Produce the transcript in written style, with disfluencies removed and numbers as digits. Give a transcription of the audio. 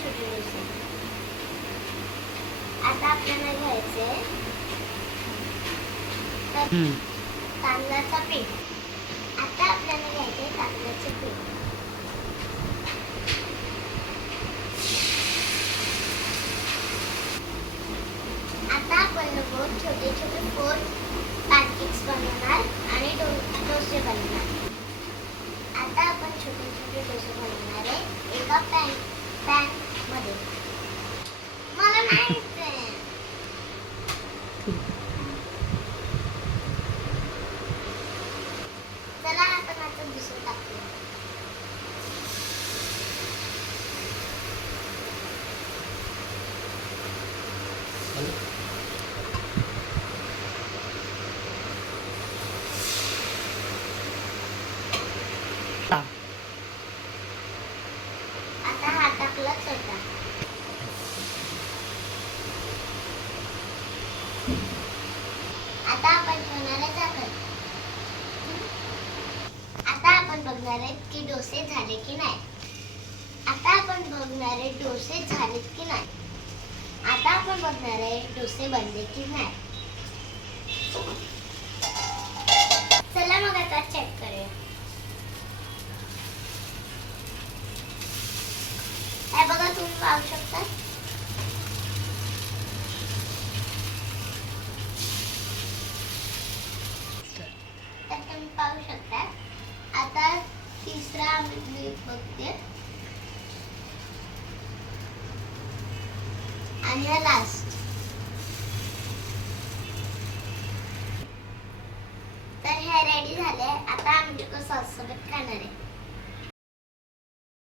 छोटे डोसे. आता आपल्याला घ्यायचे तांदळाचं पीठ. आता आपल्याला घ्यायचे तांदळाचे पीठ. आता आपण छोटे छोटे फोर पॅनकेक्स बनवणार आणि डोसे बनवणार. आता आपण छोटे छोटे डोसे बनवणार आहे एका पॅन मध्ये. मला नाही येत. चला आपण आता दुसरं टाकूया. आता हा टाकला चटा. आता आपण ठेवणार आहे झाकण. आता आपण बघणार आहे की डोसे झाले की नाही. आता आपण बघणार आहे डोसे झालेत की नाही. आता आपण बघणार आहे डोसे बनले की नाही. चला मग आता चेक करूया. हे बघा, तुम्ही पाहू शकता. तर तुम्ही पाहू शकता. आता तिसरा मी बघते आणि हा लास्ट. तर हे रेडी झाले. आता आम्ही सॉस सोबत खाणार आहे.